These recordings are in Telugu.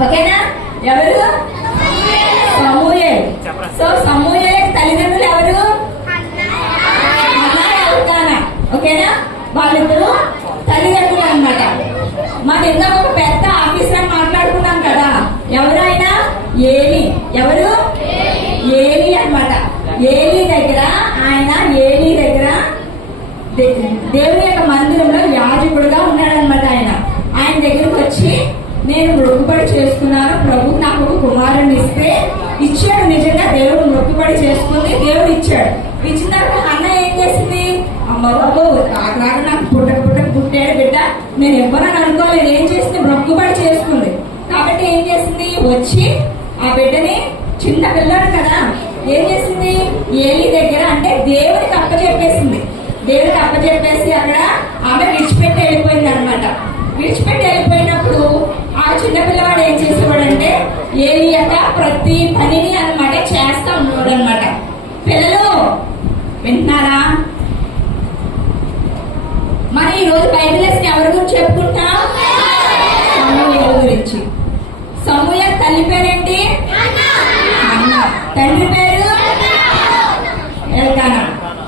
ఓకేనా? ఎవరు? సమూయేలు. సో సమూయేలు తల్లిదండ్రులు ఎవరు? హన్నా, ఎల్కానా. ఓకేనా? వాళ్ళిద్దరు తల్లిదండ్రులు అన్నమాట. మనం ఇందాక ఒక పెద్ద ఆఫీసర్ మాట్లాడుకున్నాం కదా, ఎవరైనా ఏలి. ఎవరు? ఏలి అన్నమాట. ఏలి దగ్గర దేవుని యొక్క మందిరంలో యాజకుడుగా ఉన్నాడనమాట. ఆయన దగ్గరకు వచ్చి, నేను మొక్కుబడి చేసుకున్నాను, ప్రభు నాకు ఒక కుమారుని ఇచ్చాడు. నిజంగా దేవుడు మొక్కుబడి చేసుకుంది, దేవుడు ఇచ్చాడు. ఇచ్చిన తర్వాత అన్న ఏం చేసింది? అమ్మ బాబు కాకలాగా నాకు పుట్టాడు బిడ్డ, నేను ఇవ్వనని అనుకోలేదు. ఏం చేసింది? మొక్కుబడి చేసుకుంది. కాబట్టి ఏం చేసింది? వచ్చి ఆ బిడ్డని, చిన్న పిల్లాడు కదా, ఏం చేసింది? ఏలి దగ్గర అంటే దేవునికి అప్పచెప్పేసింది. దేవునికి అప్పచెప్పేసి అక్కడ ఆమె విడిచిపెట్టి వెళ్ళిపోయింది అనమాట. విడిచిపెట్టి వెళ్ళిపోయినప్పుడు ఆ చిన్నపిల్లవాడు ఏం చేసేవాడంటే ఏలి యొక్క ప్రతి పనిని అనమాట చేస్తా ఉన్నాడు అనమాట. పిల్లలు వింటున్నారా? మరి ఈ రోజు బైబిల్ ఎవరి గురించి చెప్పుకుంటాం? సమూయేలు గురించి. సమూయేలు తల్లి పేరేంటి? హన్నా. తండ్రి పేరు ఎల్కానా.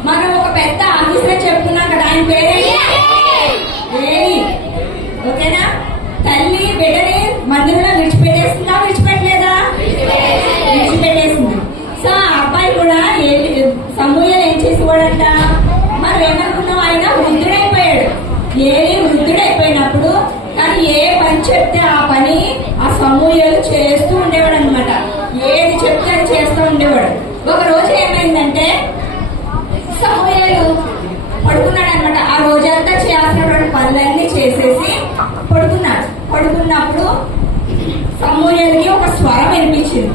మనం ఒక పెద్ద ఆఫీసర్ చెప్పుకున్నాం కదా, ఆయన పేరేంటి? ఏలి. ఓకేనా? తల్లి బిడ్డని మందిరంలో విడిచిపెట్టేస్తుందా? విడిచిపెట్టలేదా? విడిచిపెట్టేసింది. సో ఆ అబ్బాయి కూడా సమూయేలు ఏం చేసేవాడంట? మనం ఏమనుకున్నాం? ఆయన వృద్ధుడైపోయాడు. ఏలి వృద్ధుడైపోయినప్పుడు కానీ ఏ పని చెప్తే ఆ పని ఆ సమూయేలు చేస్తూ ఉండేవాడు అనమాట. ఏది చెప్తే అది చేస్తూ ఉండేవాడు. ఒక రోజు ఏమైందంటే సమూయేలు పడుకున్నాడు అనమాట. ఆ రోజంతా చేయాల్సినటువంటి పనులన్నీ చేసేసి పడుకున్నాడు. పడుకున్నప్పుడు సమూయేలుకి ఒక స్వరం వినిపించింది.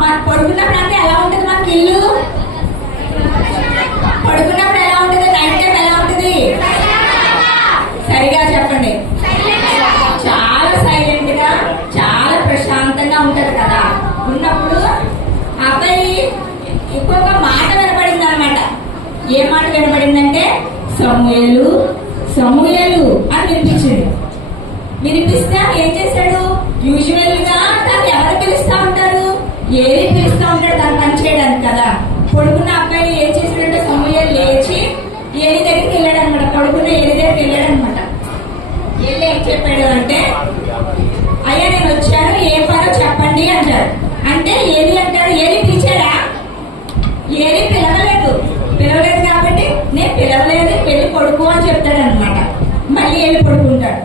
మనకు పడుకున్నప్పుడు అంటే ఎలా ఉంటుంది? మనకి ఇల్లు పడుకున్నప్పుడు ఎలా ఉంటుంది? నైట్ టైం ఎలా ఉంటుంది? సరిగా చెప్పండి. చాలా సైలెంట్ గా, చాలా ప్రశాంతంగా ఉంటది కదా. ఉన్నప్పుడు అబ్బాయి ఇంకొక మాట వినపడింది అనమాట. ఏ మాట వినపడిందంటే సమూయేలు సమూయేలు అని వినిపించింది. వినిపిస్తే ఏం చేశాడు? యూజువల్ గా దాన్ని ఎవరు పిలుస్తా ఉంటారు? ఏలి పిలుస్తా ఉంటాడు దాన్ని పని చేయడానికి కదా. పడుకున్న అబ్బాయి ఏం చేశాడంటే సమూయేలు లేచి ఏలి దగ్గరికి వెళ్ళాడు అనమాట. పడుకున్న ఏలి దగ్గరికి వెళ్ళాడు అనమాట. ఏలి ఏం చెప్పాడు అంటే, అయ్యా నేను వచ్చాను, ఏ పనో చెప్పండి అంటాడు. అంటే ఏలి అంటాడు, ఏలి పిలిచాడా? ఏలి పిలవలేదు కాబట్టి నేను పిలవలేదు, వెళ్ళి పడుకో అని చెప్తాడు అనమాట. మళ్ళీ వెళ్ళి పడుకుంటాడు.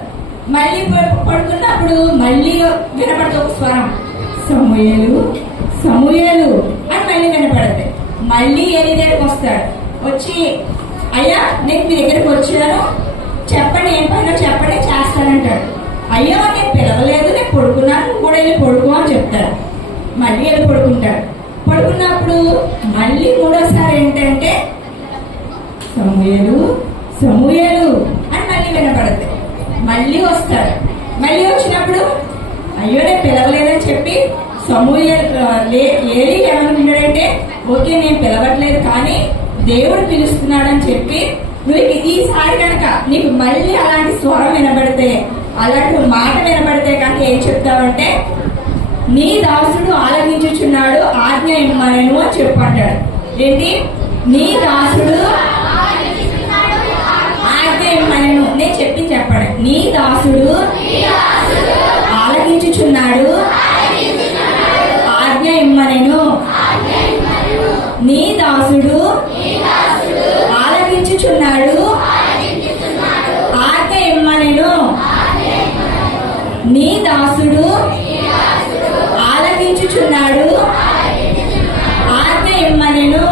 మళ్ళీ పడుకున్నప్పుడు మళ్ళీ వినపడుతుంది ఒక స్వరం, సమూయేలు సమూయేలు అని మళ్ళీ వినపడుతుంది. మళ్ళీ ఏలి దగ్గరికి వస్తాడు. వచ్చి, అయ్యా నేను మీ దగ్గరికి వచ్చాను, చెప్పండి, ఏం పైన చెప్పండి, చేస్తానంటాడు. అయ్యో నేను పిలవలేదు, నేను పడుకున్నాను, నువ్వు కూడా వెళ్ళి పడుకో అని చెప్తాడు. మళ్ళీ వెళ్ళి పడుకుంటాడు. పడుకున్నప్పుడు మళ్ళీ మూడోసారి ఏంటంటే సమూయేలు సమూయేలు అని మళ్ళీ వినపడుతుంది. మళ్ళీ వస్తాడు. మళ్ళీ వచ్చినప్పుడు అయ్యో నేను పిలవలేదని చెప్పి సమూయేలు ఏలి ఏమనుకున్నాడంటే, ఓకే నేను పిలవట్లేదు కానీ దేవుడు పిలుస్తున్నాడని చెప్పి, నువ్వు ఈసారి కనుక నీకు మళ్ళీ అలాంటి స్వరం వినబడితే, అలాంటి మాట వినబడితే కనుక ఏం చెప్తావంటే, నీ దాసుడు ఆలకించుచున్నాడు, ఆజ్ఞ ఇమ్మనెను అని చెప్పంటాడు. ఏంటి? నీ దాసుడు ఆజ్ఞ ఇమ్మనెను. నేను చెప్పండి. నీ దాసుడు ఆలకించుచున్నాడు, ఆజ్ఞ ఇమ్మనెను. నీ దాసుడు ఆలకించుచున్నాడు, ఆజ్ఞ ఇమ్మనెను. నీ దాసుడు ఆలకించుచున్నాడు, ఆజ్ఞ ఇమ్మనెను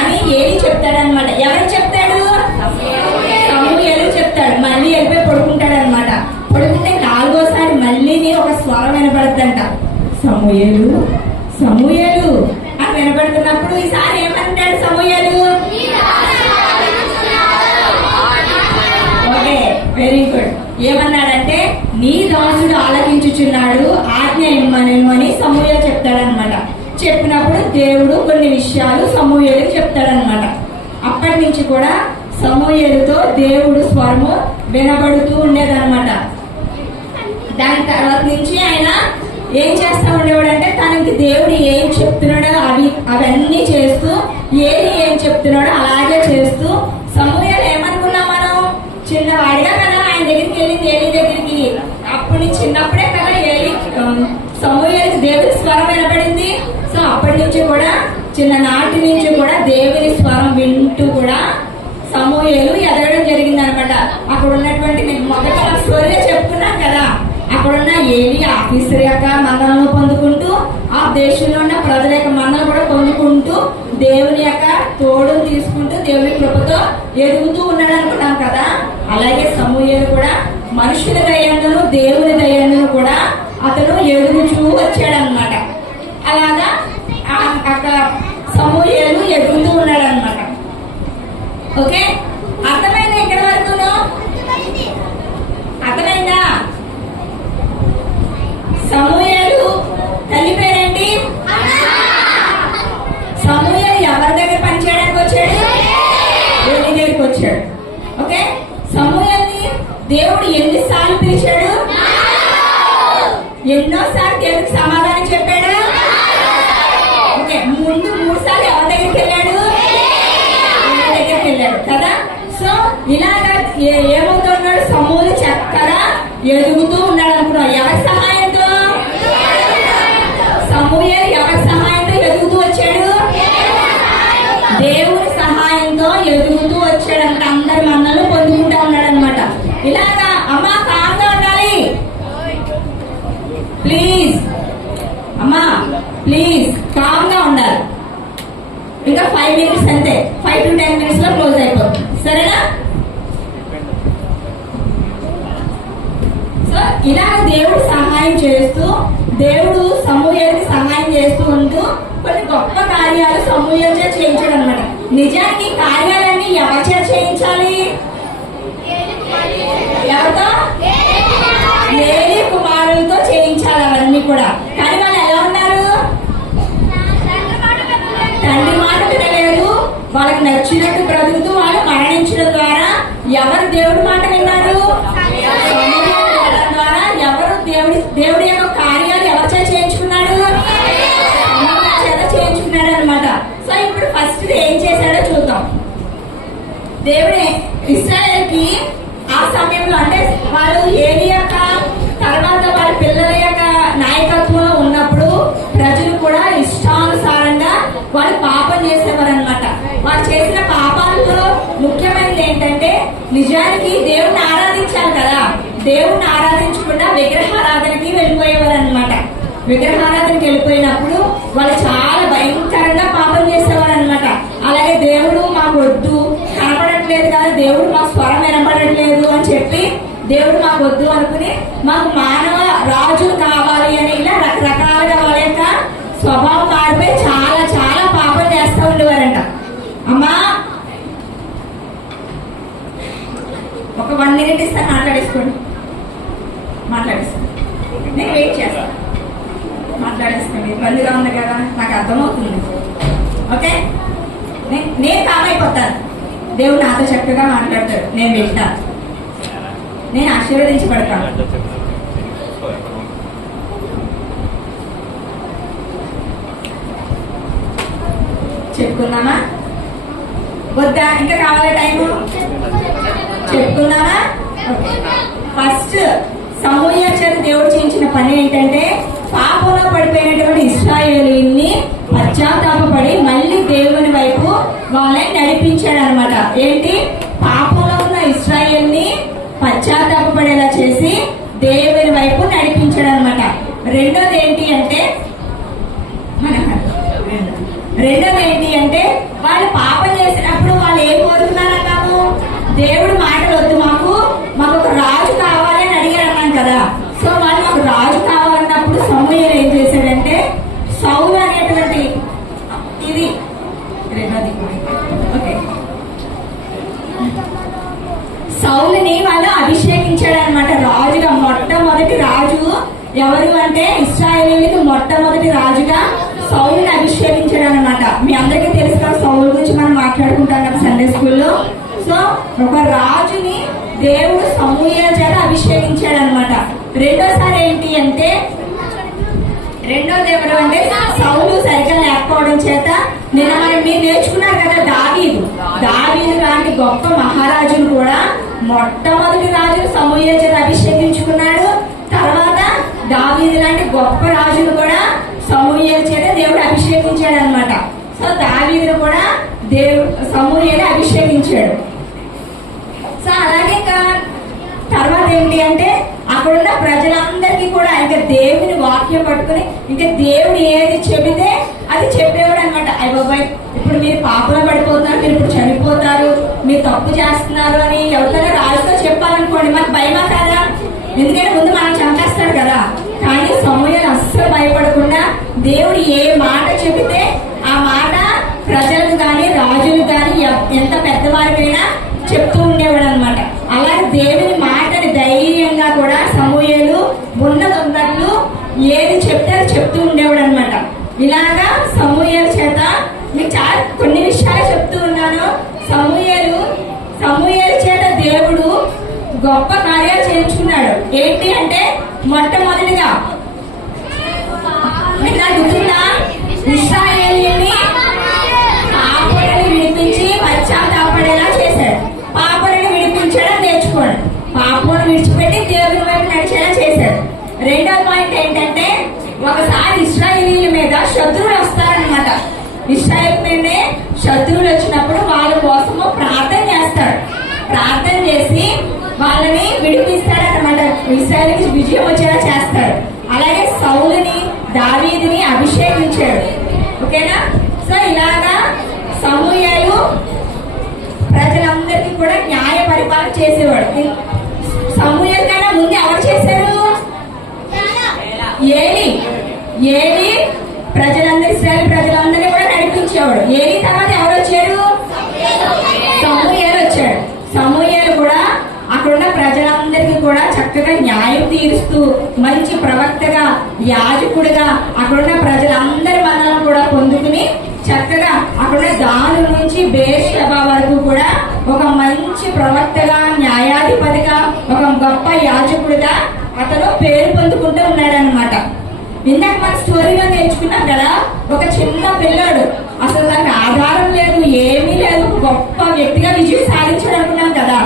అని ఏలి చెప్తాడనమాట. ఎవరు చెప్తాడు? సమూయేలు చెప్తాడు. మళ్ళీ వెళ్ళిపోయి పడుకుంటాడు అనమాట. పడుకుంటే నాలుగోసారి మళ్ళీ ఒక స్వరం వినపడుతుందంట, సమూయేలు సమూయేలు అని వినపడుతున్నప్పుడు ఈసారి ఏమంటాడు సమూయేలు? Okay, very good. ఏమన్నాడంటే, నీ దాసుడు ఆలకించుచున్నాడు, ఆజ్ఞ ఇమ్మనెను అని సమూయేలు చెప్తాడనమాట. చెప్పినప్పుడు దేవుడు కొన్ని విషయాలు సమూయేలుకి చెప్తాడనమాట. అప్పటి నుంచి కూడా సమూయేలుతో దేవుడు స్వరము వినబడుతూ ఉండేదన్నమాట. దాని తర్వాత నుంచి ఆయన ఏం చేస్తా ఉండేవాడు అంటే తనకి దేవుడు ఏం చెప్తున్నాడో అవన్నీ చేస్తూ ఏం చెప్తున్నాడో అలాగే చేస్తూ సమూయేలు ఏమనుకున్నాం మనం చిన్నవాడిగా కదా ఆయన దగ్గరికి వెళ్ళింది ఏలి దగ్గరికి. అప్పటి నుంచి చిన్నప్పుడే కదా సమూయేలుకి దేవుని స్వరం వినపడింది. సో అప్పటి నుంచి కూడా చిన్ననాటి నుంచి కూడా దేవుని స్వరం వింటూ కూడా సమూయేలు ఎదగడం జరిగింది అనమాట. అక్కడ ఉన్నటువంటి నేను మొదట స్టోరీలో చెప్తున్నాను కదా, అక్కడున్న ఏలి ఆఫీసర్ యొక్క మన్నలను పొందుకుంటూ ఆ దేశంలో ఉన్న ప్రజల యొక్క మన్నలు కూడా పొందుకుంటూ దేవుని యొక్క తోడును తీసుకుంటూ దేవుని కృపతో ఎదుగుతూ ఉన్నాడు అనుకున్నాం కదా. అలాగే సమూయేలు కూడా మనుషుల దయ్యంను దేవుని దయ్యంను కూడా అతను ఎదుగుచూ వచ్చాడు అనమాట. అలాగా అక్కడ సమూయేలు ఎదుగుతూ ఉన్నాడు అనమాట. ఓకే, అర్థమైందా? ఇక్కడ వరకు అర్థమైందా? సమూయేలు తల్లి పేరేంటి? సమూయేలు ఎవరి దగ్గర పనిచేయడానికి వచ్చాడు? ఏలి దగ్గరికి వచ్చాడు. ఓకే, సమూయేలుని దేవుడు ఎన్నిసార్లు పిలిచాడు? ఎన్నోసార్లు దేవుడికి సమాధానం చెప్పాడు. ఓకే, ముందు 3 సార్లు ఎవరి దగ్గరికి వెళ్ళాడు? దగ్గరికి వెళ్ళాడు కదా. సో ఇలాగా ఏమవుతున్నాడు? సమూలు చక్కగా ఎదుగుతూ ఉన్నాడు అనుకున్నాం. ఎవరి సహాయంతో? సమూయేలు ఎవరి సహాయంతో ఎదుగుతూ వచ్చాడు? దేవుని సహాయంతో ఎదుగుతూ వచ్చాడంట. అందరి మన్నలు పొందుకుంటా ఉన్నాడు అనమాట. ఇలాగా అమ్మా కామ్గా ఉండాలి ప్లీజ్, అమ్మా ప్లీజ్ కామ్గా ఉండాలి. ఇంకా 5 minutes అంతే, 5 to 10 minutes లో క్లోజ్ అయిపోతుంది. సరేనా? సో ఇలా దేవుడు సహాయం చేస్తూ దేవుడు సమూయేలుకి సహాయం చేస్తూ ఉంటూ కొన్ని గొప్ప కార్యాలు సమూయేలు చేయించాడు అనమాట. నిజానికి కార్యాలన్నీ ఎవరి చేత చేయించాలి? ఎవరితో? ఏలి కుమారులతో చేయించాలి అవన్నీ కూడా. కానీ వాళ్ళు ఎలా ఉన్నారు? తండ్రి మాట వినలేదు. వాళ్ళకి నచ్చినట్టు బ్రతుకుతూ వాళ్ళు మరణించడం ద్వారా ఎవరు దేవుడి మాట విన్నారు? ద్వారా ఎవరు దేవుడి యొక్క కార్యాలు ఎవరి చేత చేయించుకున్నాడు? చేత చేయించుకున్నాడు అనమాట. సో ఇప్పుడు ఫస్ట్ ఏం చేశాడో చూద్దాం. దేవుడు ఇశ్రాయేలుకి ఆ సమయంలో అంటే వాళ్ళు ఏలి యొక్క తర్వాత వాళ్ళ పిల్లల యొక్క నాయకత్వంలో ఉన్నప్పుడు ప్రజలు కూడా ఇష్టానుసారంగా వాళ్ళు పాపం చేసేవారు అనమాట. వాళ్ళు చేసిన పాపాలలో ముఖ్యమైనది ఏంటంటే నిజానికి దేవుణ్ణి ఆరాధించాలి కదా, దేవుణ్ణి ఆరాధించకుండా విగ్రహారాధనకి వెళ్ళిపోయేవారు అనమాట. విగ్రహారాధనకి వెళ్ళిపోయినప్పుడు వాళ్ళు చాలా భయంకరంగా పాపం చేసేవారు అనమాట. అలాగే దేవుడు మాకు వద్దు, కనపడట్లేదు కదా, దేవుడు మాకు స్వరం వినపడట్లేదు అని చెప్పి దేవుడు మాకు వద్దు అనుకుని మాకు మానవ రాజులు కావాలి అని ఇలా రకరకాలుగా వాళ్ళ యొక్క స్వభావం మారిపోయి చాలా చాలా పాపం చేస్తూ ఉండేవారంట. అమ్మా ఒక 1 minute ఇస్తాను, మాట్లాడేసుకోండి. నేను వెయిట్ చేస్తాను. మాట్లాడేసుకోండి. ఇబ్బందిగా ఉంది కదా, నాకు అర్థమవుతుంది. ఓకే, నేను కామైపోతాను. దేవుడు నాతో చక్కగా మాట్లాడతాడు, నేను వింటాను, నేను ఆశీర్వదించబడతాను. చెప్పుకుందామా వద్దా? ఇంకా కావాలా టైము? చెప్పుకుందామా? ఫస్ట్ సమూయేలు చేత దేవుడు చేయించిన పని ఏంటంటే పాపంలో పడిపోయినటువంటి ఇశ్రాయేలీయుల్ని పశ్చాత్తాపపడి మళ్ళీ దేవుని వైపు వాళ్ళని నడిపించాడు అనమాట. ఏంటి? పాపంలో ఉన్న ఇశ్రాయేల్ని పశ్చాత్తాపపడేలా చేసి దేవుని వైపు నడిపించాడు అనమాట. రెండోది ఏంటి అంటే వాళ్ళు పాపం చేసినప్పుడు వాళ్ళు ఏం కోరుకున్నారన్నాము? దేవుడు మాటలు వద్దు, మాకు ఒక రాజు కావాలని అడిగారు అన్నాం కదా. సో వాళ్ళు మాకు రాజు కావాలన్నప్పుడు సమూయేలు ఏం చేశాడంటే సౌలు అనేటువంటి ఇది సౌలుని వాళ్ళు అభిషేకించాడు అనమాట రాజుగా. మొట్టమొదటి రాజు ఎవరు అంటే ఇశ్రాయేలీయులకు మొట్టమొదటి రాజుగా సౌలుని అభిషేకించాడు అనమాట. మీ అందరికీ తెలుసు కదా, సౌలు గురించి మనం మాట్లాడుకుంటాం కదా సండే స్కూల్లో. సో ఒక రాజుని దేవుడు సమూయేలు చేత అభిషేకించాడు అనమాట. రెండోసారి ఏంటి అంటే రెండోది ఎవరు అంటే సౌలు సరిగ్గా లేకపోవడం చేత నిన్న మీరు నేర్చుకున్నారు కదా దావీదు లాంటి గొప్ప మహారాజును కూడా మొట్టమొదటి రాజు సమూయేలు చేత అభిషేకించుకున్నాడు. తర్వాత దావీదు లాంటి గొప్ప రాజును కూడా సమూయేలు చేత దేవుడు అభిషేకించాడు అనమాట. సో దావీదును కూడా సమూయేలు అభిషేకించాడు. సో అలాగే తర్వాత ఏంటి అంటే అక్కడున్న ప్రజలందరికీ కూడా ఇంకా దేవుని వాక్యం పట్టుకుని ఇంకా దేవుడు ఏది చెబితే అది చెప్పేవాడు అనమాట. అయ్య బాబాయ్, ఇప్పుడు మీరు పాపంలో పడిపోతున్నారు, మీరు ఇప్పుడు చనిపోతారు, మీరు తప్పు చేస్తున్నారు అని ఎవరికైనా రాజుతో చెప్పాలనుకోండి మనకు భయమా కదా, ఎందుకంటే ముందు మనం చంపేస్తాడు కదా. కానీ సమూయేలు అస్సలు భయపడకుండా దేవుడు ఏ మాట చెబితే ఆ మాట ప్రజలకు కానీ రాజులు కానీ ఎంత పెద్దవారికైనా చెప్తూ ఉండేవాడు అనమాట. అలాగే దేవుని మాటని ధైర్యంగా కూడా సమూయేలు ఉన్నట్లు ఏది చెప్తే అది చెప్తూ ఉండేవాడు అనమాట. ఇలాగా సమూయేలు చేత మీకు చాలా కొన్ని విషయాలు చెప్తూ ఉన్నాను. సమూయేలు చేత దేవుడు గొప్ప కార్యాలు చేయించుకున్నాడు. ఏంటి అంటే మొట్టమొదటిగా మీకు నాకు గుర్తుందా, ఇశ్రాయేలుని పాపలను విడిపించి పశ్చాత్తాపడేలా చేశాడు. పాపలను విడిపించడం నేర్చుకోండి. పాపను విడిచిపెట్టి దేవుని వైపు నడిచేలా చేశాడు. రెండో పాయింట్ ఏంటంటే ఒకసారి ఇశ్రాయేలీల మీద శత్రువులు వస్తారనమాట. ఇశ్రాయేల్ మీదే శత్రువులు వచ్చినప్పుడు వాళ్ళ కోసము ప్రార్థన చేస్తాడు. ప్రార్థన చేసి వాళ్ళని విడిపిస్తాడనమాట. ఇశ్రాయేలుకి విజయం వచ్చేలా చేస్తాడు. అలాగే సౌలుని దావీదుని అభిషేకించాడు. ఓకేనా? సో ఇలాగా సమూయేలు ప్రజలందరికీ కూడా న్యాయ పరిపాలన చేసేవాడు. సమూయేలు కన్నా ముందు ఎవరు చేశారు? ఏలి ఇశ్రాయేలు ప్రజలందరినీ కూడా నడిపించేవాడు. ఏలి తర్వాత ఎవరు వచ్చారు? సమూయేలు వచ్చాడు. సమూయేలు కూడా అక్కడున్న ప్రజలందరికీ కూడా చక్కగా న్యాయం తీరుస్తూ మంచి ప్రవక్తగా, యాజకుడిగా అక్కడున్న ప్రజలందరి మనల్ని కూడా పొందుకుని చక్కగా అక్కడున్న దాని నుంచి బేర్షెబా వరకు కూడా ఒక మంచి ప్రవక్తగా, న్యాయాధిపతిగా, ఒక గొప్ప యాజకుడిగా అతను పేరు పొందుకుంటూ ఉన్నాడు అనమాట. ఇందాక మన స్టోరీలో నేర్చుకున్నాం కదా, ఒక చిన్న పిల్లాడు అసలు దానికి ఆధారం లేదు, ఏమీ లేదు, గొప్ప వ్యక్తిగా విజయం సాధించాడు అనుకున్నాం కదా.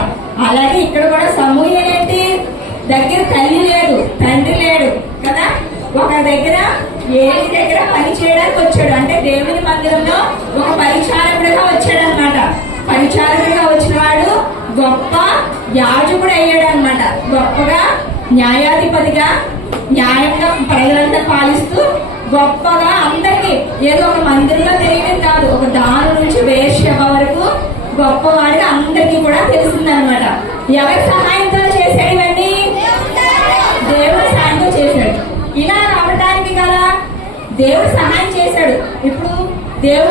అలాగే ఇక్కడ కూడా సమూయేలు ఏంటి, దగ్గర తల్లి లేదు, తండ్రి లేడు కదా, ఒక దగ్గర ఏలి దగ్గర పని చేయడానికి వచ్చాడు. అంటే దేవుని మందిరంలో ఒక పరిచారకుడిగా వచ్చాడు అనమాట. పరిచారకుడిగా వచ్చిన వాడు గొప్ప యాజకుడు అయ్యాడు అనమాట. గొప్పగా న్యాయాధిపతిగా న్యాయంగా ప్రజలంతా పాలిస్తూ గొప్పగా అందరికి ఏదో ఒక మందిరంలో తెలియడం కాదు, ఒక దాని నుంచి బేర్షెబా వరకు గొప్పవాడిగా అందరికీ కూడా తెలిసిందనమాట. ఎవరి సహాయంతో చేశాడు ఇవన్నీ? దేవుడి సహాయంతో చేశాడు. ఇలా రావడానికి కదా దేవుడు సహాయం చేశాడు. ఇప్పుడు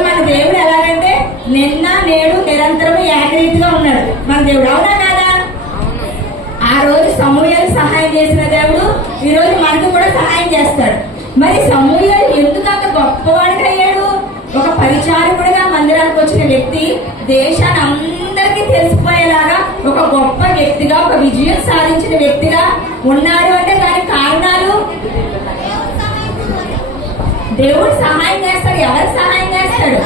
మన దేవుడు ఎలాగంటే నిన్న నేడు నిరంతరం ఏకరీతిగా ఉన్నాడు మన దేవుడు. అవునా కాదా? ఆ రోజు సమూయేలు సహాయం చేసిన దేవుడు ఈ రోజు మనకు కూడా సహాయం చేస్తాడు. మరి సమూయేలు ఎందుకు అంత గొప్పవాడిగా అయ్యాడు? ఒక పరిచారకుడిగా మందిరానికి వచ్చిన వ్యక్తి దేశాన్ని అందరికీ తెలిసిపోయేలాగా ఒక గొప్ప వ్యక్తిగా, ఒక విజయం సాధించిన వ్యక్తిగా ఉన్నాడు అంటే దానికి కారణాలు దేవుడు సహాయం చేస్తాడు. ఎవరు సహాయం చేస్తాడు?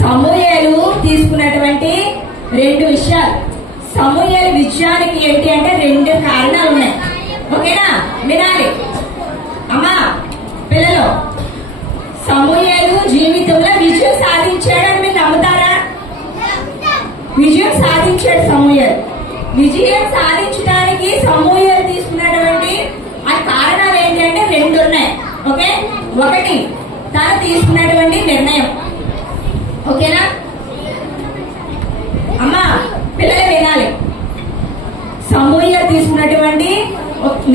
సమూయేలు తీసుకున్నటువంటి 2 విషయాలు. సమూయేలు విజయానికి ఏంటి అంటే 2 కారణాలు ఉన్నాయి. ఓకేనా? వినాలి అమ్మా పిల్లలు. సమూయేలు జీవితంలో విజయం సాధించాడని మీరు నమ్ముతారా? విజయం సాధించాడు సమూయేలు. విజయం సాధించడానికి సమూయేలు తీసుకున్నటువంటి ఆ కారణాలు ఏంటి అంటే 2 ఉన్నాయి. ఓకే, ఒకటి తాను తీసుకున్నటువంటి నిర్ణయం. ఓకేనా అమ్మా పిల్లలు వినాలి. సమూయేలు తీసుకున్నటువంటి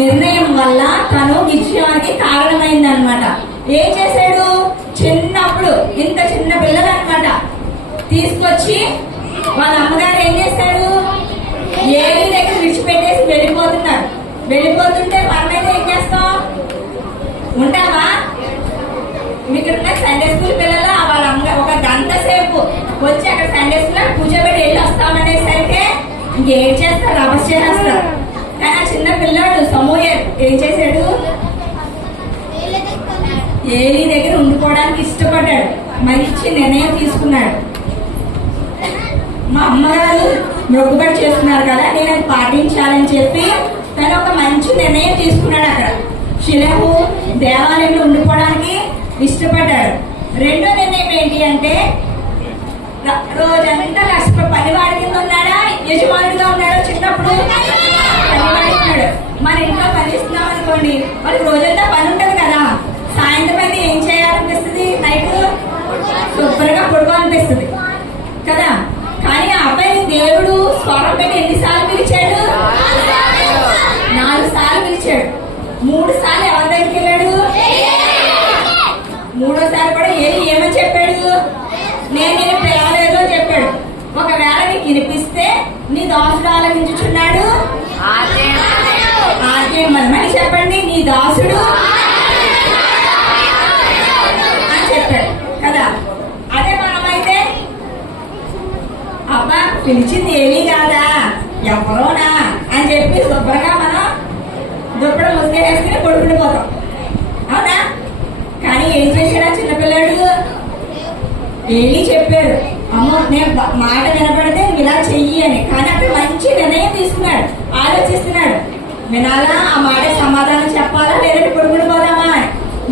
నిర్ణయం వల్ల తను విజయానికి కారణమైంది అనమాట. ఏం చేశాడు? చిన్నప్పుడు ఇంత చిన్న పిల్లలు అనమాట తీసుకొచ్చి వాళ్ళ అమ్మగారు ఏం చేశారు? ఏలి దగ్గర విడిచిపెట్టేసి వెళ్ళిపోతున్నారు. వెళ్ళిపోతుంటే మనమైతే ఏం చేస్తాం? ఉంటావా? మీకు సండే స్కూల్ పిల్లలు వాళ్ళ అమ్మ ఒక గంట సేపు వచ్చి అక్కడ సండే స్కూల్ కూర్చోబెట్టి వెళ్ళి వస్తామనేసరికి ఇంకేం చేస్తారు? రభస్ చేస్తారు. కానీ ఆ చిన్న పిల్లాడు సమూయేలు ఏం చేశాడు? ఏలీ దగ్గర ఉండిపోవడానికి ఇష్టపడ్డాడు, మంచి నిర్ణయం తీసుకున్నాడు. మా అమ్మగారు మొక్కుబడి చేస్తున్నారు కదా, నేను అది పాటించాలని చెప్పి తను ఒక మంచి నిర్ణయం తీసుకున్నాడు. అక్కడ షిలహు దేవాలయంలో ఉండిపోవడానికి ఇష్టపడ్డాడు. రెండో నిర్ణయం ఏంటి అంటే, రోజంతా కష్టపడి పనివాడి కింద ఉన్నాడా, యజమానుడిగా ఉన్నాడా? చిన్నప్పుడు పనివాడి ఉన్నాడు. మన ఇంట్లో పని ఇస్తున్నాం అనుకోండి, వాళ్ళకి రోజంతా పని ఉంటుంది కదా, సాయంత్రం అయితే ఏం చేయాలనిపిస్తుంది? నైట్ శుభ్రంగా పడుకోవాలనిపిస్తుంది కదా. కానీ ఆ అబ్బాయిని దేవుడు స్వరం పెట్టి ఎన్నిసార్లు పిలిచాడు? 4 సార్లు పిలిచాడు. 3 సార్లు ఎవరి దగ్గరికి వెళ్ళాడు? మూడోసారి కూడా ఏమని చెప్పాడు? నేను నేను పిలవలేదు అని చెప్పాడు. ఒకవేళ నీకు వినిపిస్తే నీ దాసుడు ఆలకించుచున్నాడు. మళ్ళీ చెప్పండి, నీ దాసుడు అని చెప్పాడు కదా. అదే మనమైతే అబ్బా పిలిచింది ఏమీ కాదా, ఎవరోనా అని చెప్పి శుభ్రంగా మనం దుప్పడం ముసుగేసుకుని పడుకుండిపోతాం, అవునా? కానీ ఏం చేశాడా చిన్నపిల్లాడు? ఏమీ చెప్పారు, అమ్మో నేను మాట వినపడితే ఇలా చెయ్యి అని. కానీ అక్కడ మంచి నిర్ణయం తీసుకున్నాడు, ఆలోచిస్తున్నాడు. వినాలా, ఆ మాట సమాధానం చెప్పాలా, లేదంటే పడుకుని పోదామా?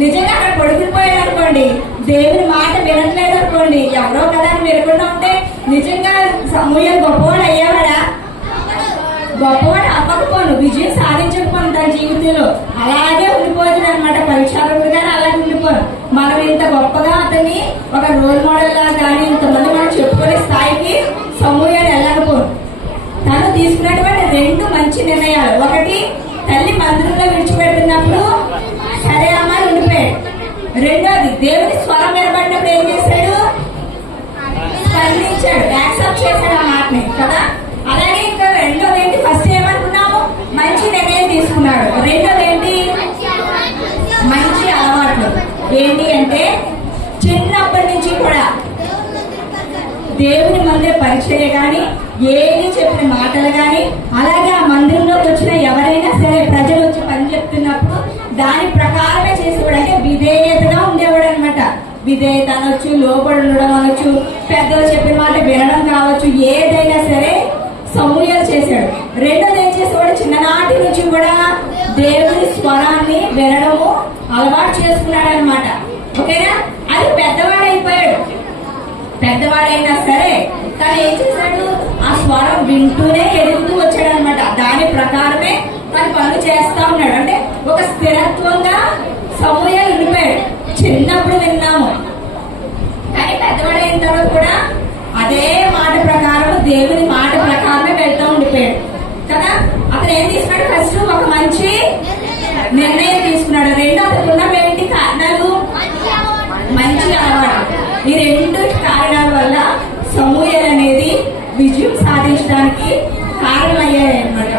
నిజంగా అక్కడ పడుకుని పోయాడు అనుకోండి, దేవుని మాట వినట్లేదు అనుకోండి, ఎవరో కదా అని వినకుండా ఉంటే నిజంగా సమూహం గొప్పవాడు అయ్యేవాడా? గొప్పవాడు అవ్వకపోను, విజయం సాధించకపోను తన జీవితంలో. అలాగే ఉండిపోతుంది అనమాట. పరీక్షలు కానీ అలాగే ఉండిపోను. మనం ఇంత గొప్పగా అతన్ని ఒక రోల్ మోడల్ లా కానీ ఇంతమంది మనం చెప్పుకునే స్థాయికి సమూహాన్ని వెళ్ళకపోను. తను తీసుకున్నటువంటి 2 మంచి నిర్ణయాలు. ఒకటి, తల్లి మందిరంలో విడిచిపెడుతున్నప్పుడు సరే అమ్మ ఉండిపోయాడు. రెండోది, దేవుని స్వరం వినబడినప్పుడు ఏం చేశాడు? స్పందించాడు, యాక్సెప్ట్ చేశాడు ఆ మాటని కదా. అలాగే ఇంకా రెండోది ఏంటి? ఫస్ట్ ఏమనుకున్నాము? మంచి నిర్ణయం తీసుకున్నాడు. రెండోది ఏంటి? మంచి అలవాట్లు. ఏంటి అంటే, చిన్నప్పటి నుంచి కూడా దేవుని మందిర పరిచర్య కానీ, ఏది చెప్పిన మాటలు కానీ, అలాగే ఆ మందిరంలోకి వచ్చిన ఎవరైనా సరే ప్రజలు వచ్చి పని చెప్తున్నప్పుడు దాని ప్రకారమే చేసేవాడు. అంటే విధేయతగా ఉండేవాడు అనమాట. విధేయత అనొచ్చు, లోబడి ఉండడం అనొచ్చు, పెద్దలు చెప్పిన మాట వినడం కావచ్చు, ఏదైనా సరే సమూహాలు చేశాడు. రెండోది ఏం చేసేవాడు? చిన్ననాటి నుంచి కూడా దేవుని స్వరాన్ని వినడము అలవాటు చేసుకున్నాడు అనమాట. ఓకేనా? అది పెద్దవాడైపోయాడు. పెద్దవాడైనా సరే తను ఏం చేశాడు? ఆ స్వరం వింటూనే ఎదుగుతూ వచ్చాడు అనమాట. దాని ప్రకారమే తను పనులు చేస్తా ఉన్నాడు. అంటే ఒక స్థిరత్వంగా సమూహాలు ఉండిపోయాడు. చిన్నప్పుడు విన్నాము, కానీ పెద్దవాడైన తర్వాత కూడా అదే మాట ప్రకారం, దేవుని మాట ప్రకారమే వెళ్తూ ఉండిపోయాడు కదా. అతను ఏం తీసుకున్నాడు? ఫస్ట్ ఒక మంచి నిర్ణయం తీసుకున్నాడు. రెండో అతను ఉన్న ఏంటి కారణాలు? మంచి అలవాటు. ఈ 2 కారణాల వల్ల సమూహాలు అనేది విజయం సాధించడానికి కారణమయ్యాయి అన్నమాట.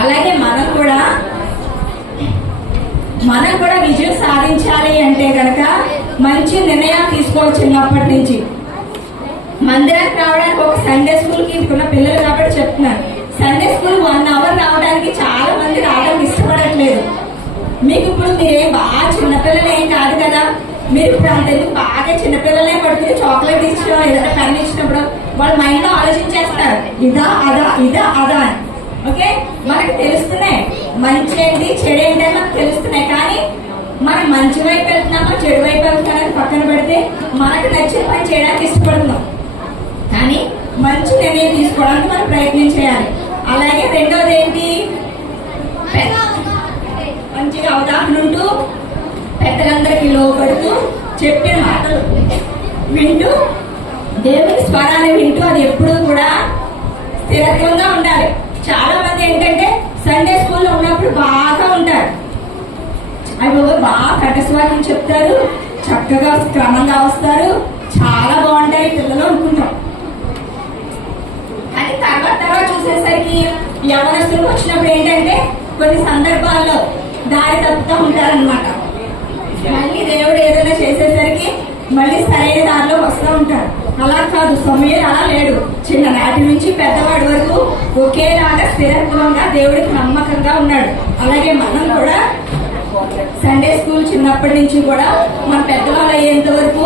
అలాగే మనం కూడా విజయం సాధించాలి అంటే కనుక మంచి నిర్ణయాలు తీసుకోవాలి. చిన్నప్పటి నుంచి మందిరానికి రావడానికి, ఒక సండే స్కూల్కి ఇంకున్న పిల్లలు కాబట్టి చెప్తున్నాను, సండే స్కూల్ 1 అవర్ రావడానికి చాలా మంది రావడానికి ఇష్టపడట్లేదు. మీకు ఇప్పుడు మీరేం బాగా చిన్నపిల్లలు ఏం కాదు కదా, మీరు ఇప్పుడు అంతెందుకు బాగా చిన్నపిల్లలే పడుతుంది చాక్లెట్ ఇచ్చడం, ఏదైనా పెన్ ఇచ్చినప్పుడు వాళ్ళ మైండ్ లో ఆలోచించేస్తారు, ఇదా అదా ఇదా అదా అని. ఓకే, మనకు తెలుస్తున్నాయి మంచి ఏంటి చెడు ఏంటి అని మనకు తెలుస్తున్నాయి. కానీ మనం మంచి వైపు వెళ్తున్నామా చెడు వైపు వెళ్తున్నామని పక్కన పెడితే మనకు నచ్చిన పని చేయడానికి ఇష్టపడుతున్నాం. కానీ మంచి నిర్ణయం తీసుకోవడానికి మనం ప్రయత్నం చేయాలి. అలాగే రెండోది ఏంటి? మంచిగా అవగాహన ఉంటూ పెద్దలందరికీ లోపడుతూ చెప్పిన మాటలు వింటూ దేవుని స్వరాన్ని వింటూ అది ఎప్పుడూ కూడా స్థిరత్వంగా ఉండాలి. చాలా మంది ఏంటంటే సండే స్కూల్లో ఉన్నప్పుడు బాగా ఉంటారు, అవి బాగా కటస్వారం చెప్తారు, చక్కగా క్రమంగా వస్తారు, చాలా బాగుంటాయి పిల్లలు అనుకుంటాం. కానీ తర్వాత చూసేసరికి యవనస్తులకు వచ్చినప్పుడు ఏంటంటే కొన్ని సందర్భాల్లో దారి తప్పుతూ ఉంటారనమాట. మళ్ళీ దేవుడు ఏదైనా చేసేసరికి మళ్ళీ సరైన దారిలో వస్తూ ఉంటారు. అలా కాదు, సమూయేలు అలా లేడు. చిన్ననాటి నుంచి పెద్దవాడి వరకు ఒకేలాగా స్థిరత్వంగా దేవుడికి నమ్మకంగా ఉన్నాడు. అలాగే మనం కూడా సండే స్కూల్ చిన్నప్పటి నుంచి కూడా మన పెద్దవాళ్ళు అయ్యేంత వరకు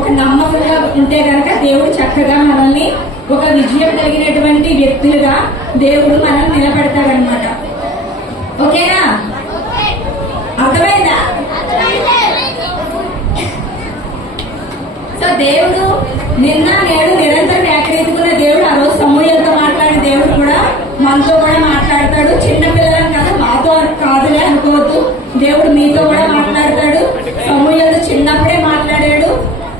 ఒక నమ్మకంగా ఉంటే గనక దేవుడు చక్కగా మనల్ని ఒక విజయం కలిగినటువంటి వ్యక్తులుగా దేవుడు మనల్ని నిలబెడతాడనమాట. ఓకేనా? అర్థమైందా? సో దేవుడు నిన్న నేడు నిరంతరం ఏకరీతికున్న దేవుడు ఆ రోజు సమూయేలుతో మాట్లాడిన దేవుడు కూడా మనతో కూడా మాట్లాడతాడు. చిన్న పిల్లలం కదా, మాతో కాదులే అనుకోవద్దు, దేవుడు మీతో కూడా